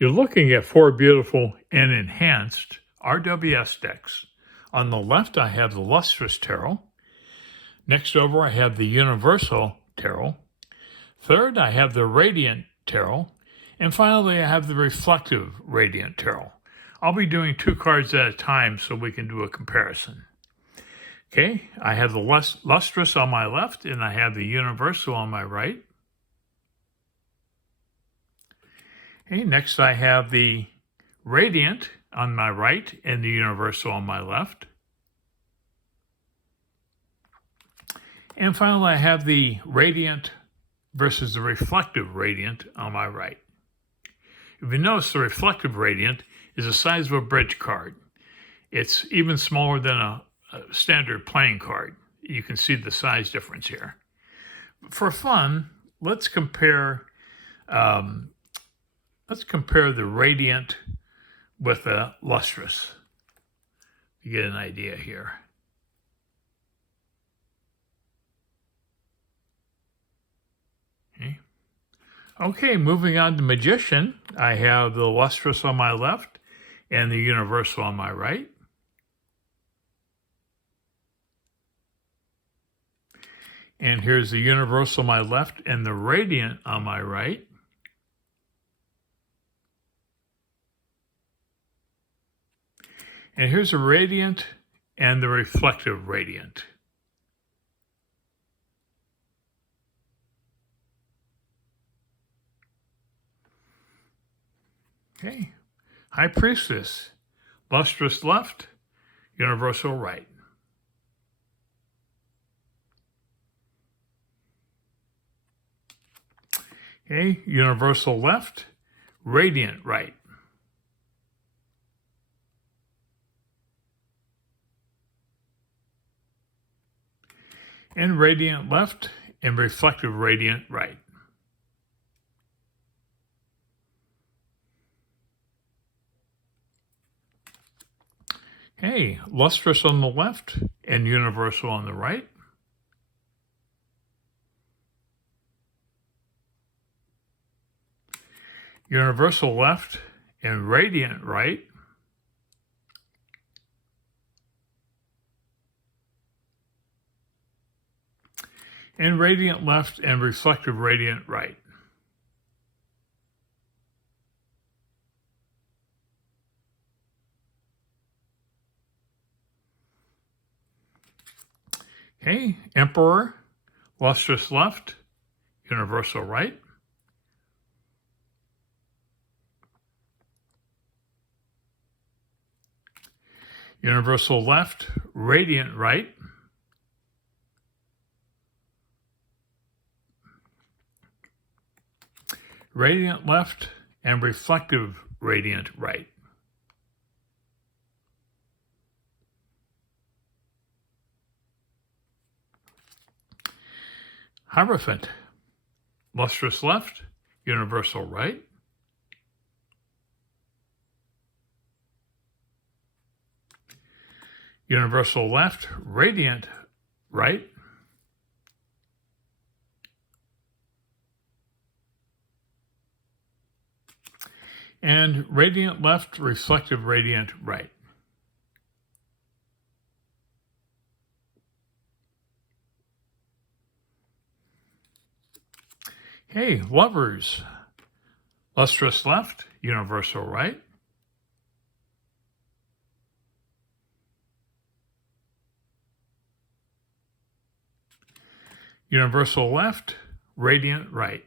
You're looking at four beautiful and enhanced RWS decks. On the left, I have the Lustrous Tarot. Next over, I have the Universal Tarot. Third, I have the Radiant Tarot. And finally, I have the Reflective Radiant Tarot. I'll be doing 2 cards at a time so we can do a comparison. Okay, I have the Lustrous on my left, and I have the Universal on my right. Okay, next I have the Radiant on my right and the Universal on my left. And finally, I have the Radiant versus the Reflective Radiant on my right. If you notice, the Reflective Radiant is the size of a bridge card. It's even smaller than a standard playing card. You can see the size difference here. For fun, let's compare the Radiant with the Lustrous to get an idea here. Okay, moving on to Magician, I have the Lustrous on my left and the Universal on my right. And here's the Universal on my left and the Radiant on my right. And here's the Radiant and the Reflective Radiant. Okay, High Priestess, Lustrous left, Universal right. Okay, Universal left, Radiant right. And Radiant left and Reflective Radiant right. Okay, Lustrous on the left and Universal on the right. Universal left and Radiant right. And Radiant left and Reflective Radiant right. Okay, Emperor, Lustrous left, Universal right. Universal left, Radiant right. Radiant left and Reflective Radiant right. Hierophant, Lustrous left, Universal right. Universal left, Radiant right. And Radiant left, Reflective Radiant right. Hey, Lovers, Lustrous left, Universal right. Universal left, Radiant right.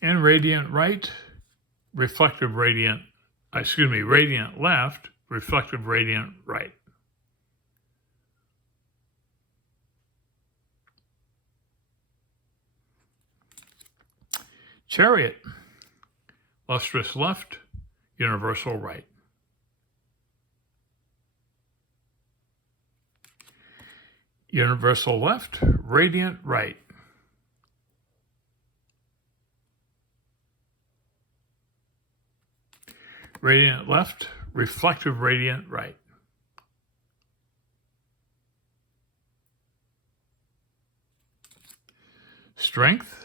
And Radiant right, Reflective Radiant, Radiant left, Reflective Radiant right. Chariot, Lustrous left, Universal right. Universal left, Radiant right. Radiant left, Reflective Radiant right. Strength,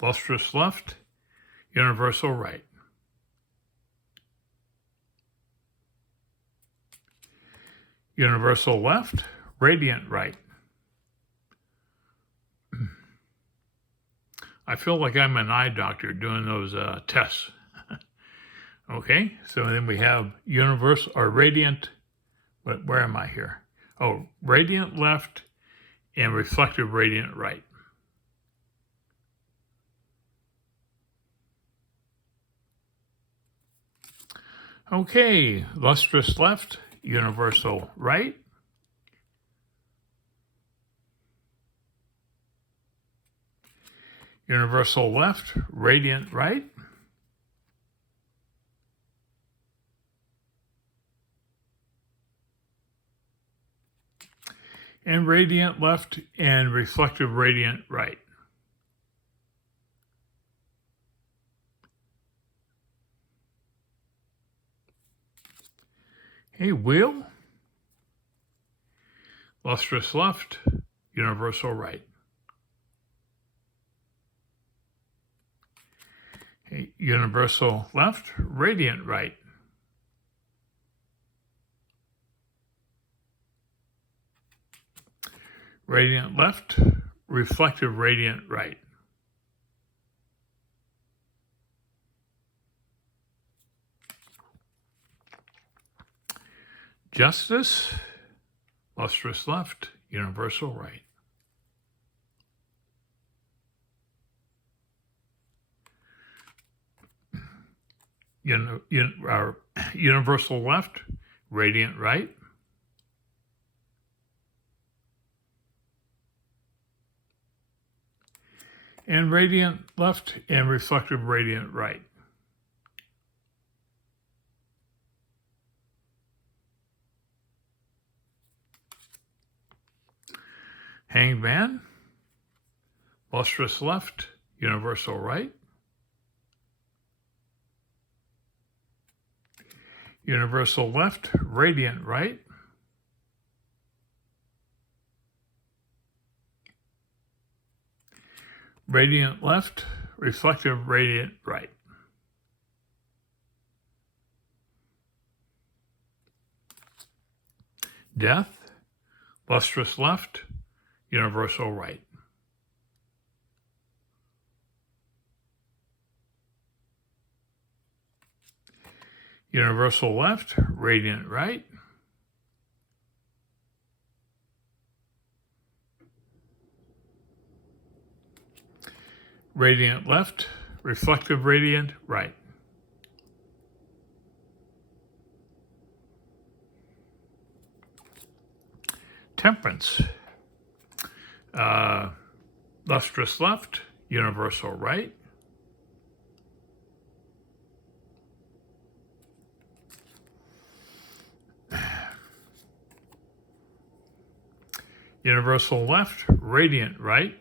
lustrous left, universal right. Universal left, radiant right. I feel like I'm an eye doctor doing those tests. Okay, so then we have universal or radiant, but where am I here? Oh, radiant left and reflective radiant right. Okay, lustrous left, universal right. Universal left, radiant right. And radiant left and reflective radiant right. Okay, wheel, lustrous left, universal right. Okay, universal left, radiant right. Radiant left, reflective radiant right. Justice, lustrous left, universal right. Universal left, radiant right. And radiant left and reflective radiant right. Hanged man, lustrous left, universal right. Universal left, radiant right. Radiant left, reflective radiant right. Death, lustrous left, universal right. Universal left, radiant right. Radiant left, reflective radiant right. Temperance, lustrous left, universal right. Universal left, radiant right.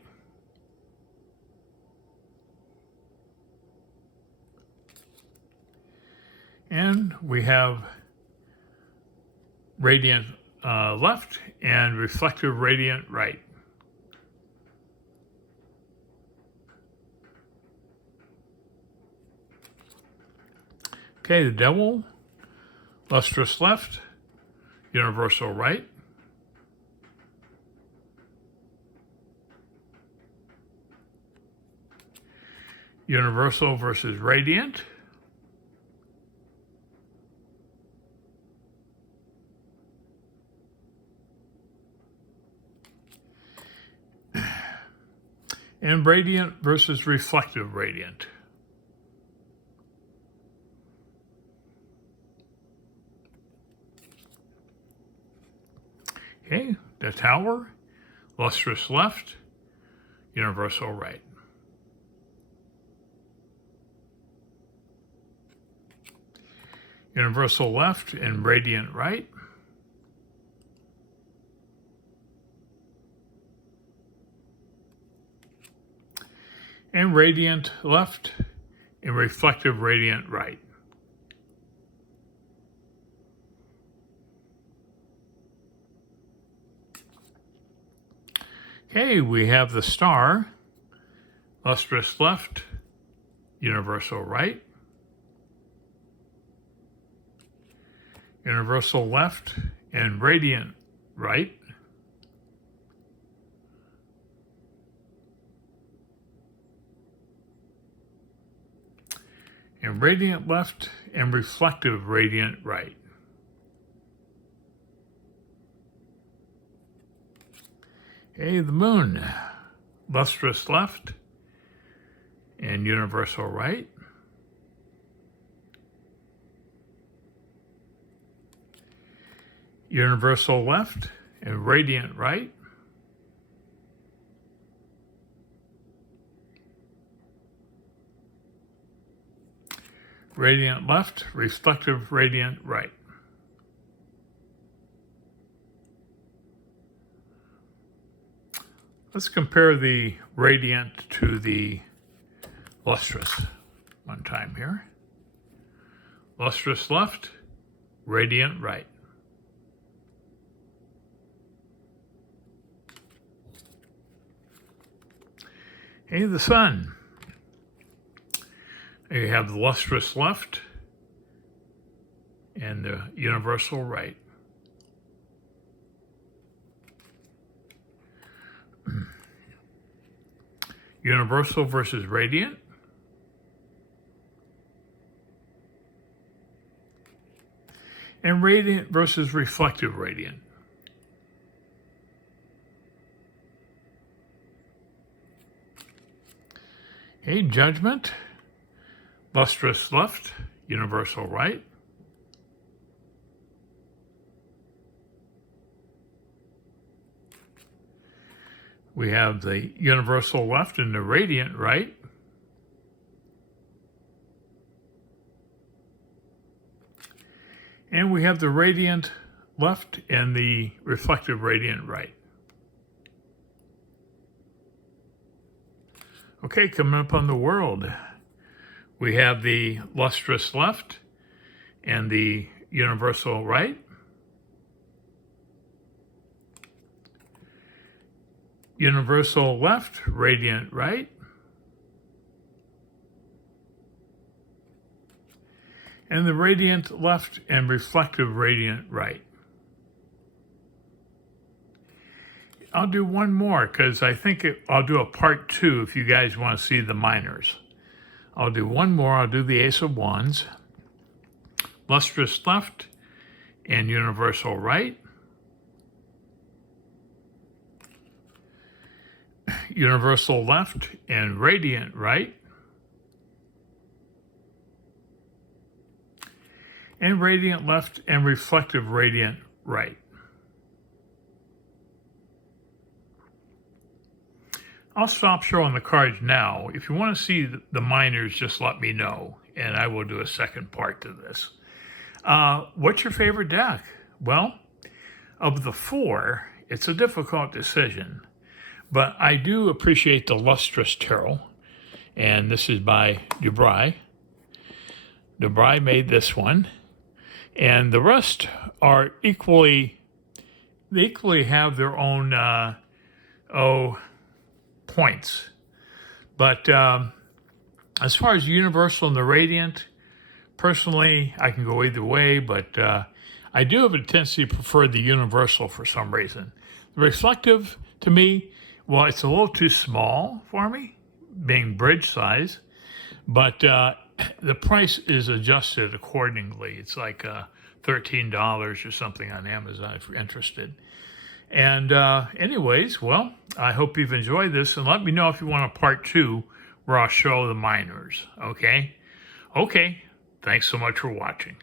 And we have radiant left and reflective radiant right. Okay, the devil, lustrous left, universal right. Universal versus radiant. And radiant versus reflective radiant. Okay, the tower, lustrous left, universal right. Universal left and radiant right. And radiant left and reflective radiant right. Okay, we have the star, lustrous left, universal right, universal left, and radiant right, and radiant left, and reflective radiant right. Okay, the moon, lustrous left, and universal right, universal left, and radiant right, radiant left, reflective radiant right. Let's compare the radiant to the lustrous one time here. Lustrous left, radiant right. Okay, the sun. You have the lustrous left and the universal right. Universal versus radiant. And radiant versus reflective radiant. Okay, judgment. Lustrous left, universal right. We have the universal left and the radiant right. And we have the radiant left and the reflective radiant right. Okay, coming up on the world, we have the lustrous left and the universal right. Universal left, radiant right. And the radiant left and reflective radiant right. I'll do one more because I think I'll do a part 2 if you guys want to see the minors. I'll do one more. I'll do the Ace of Wands. Lustrous left and universal right. Universal left and radiant right. And radiant left and reflective radiant right. I'll stop showing the cards now. If you want to see the minors, just let me know, and I will do a second part to this. What's your favorite deck? Well, of the 4, it's a difficult decision, but I do appreciate the Lustrous Tarot, and this is by Brigh. Brigh made this one, and the rest are they equally have their own, points. But as far as universal and the radiant, personally, I can go either way, but I do have a tendency to prefer the universal for some reason. The reflective, to me, well, it's a little too small for me, being bridge size, but the price is adjusted accordingly. It's like $13 or something on Amazon if you're interested. And anyways, well, I hope you've enjoyed this, and let me know if you want a part 2 where I'll show the minors, okay? Okay, thanks so much for watching.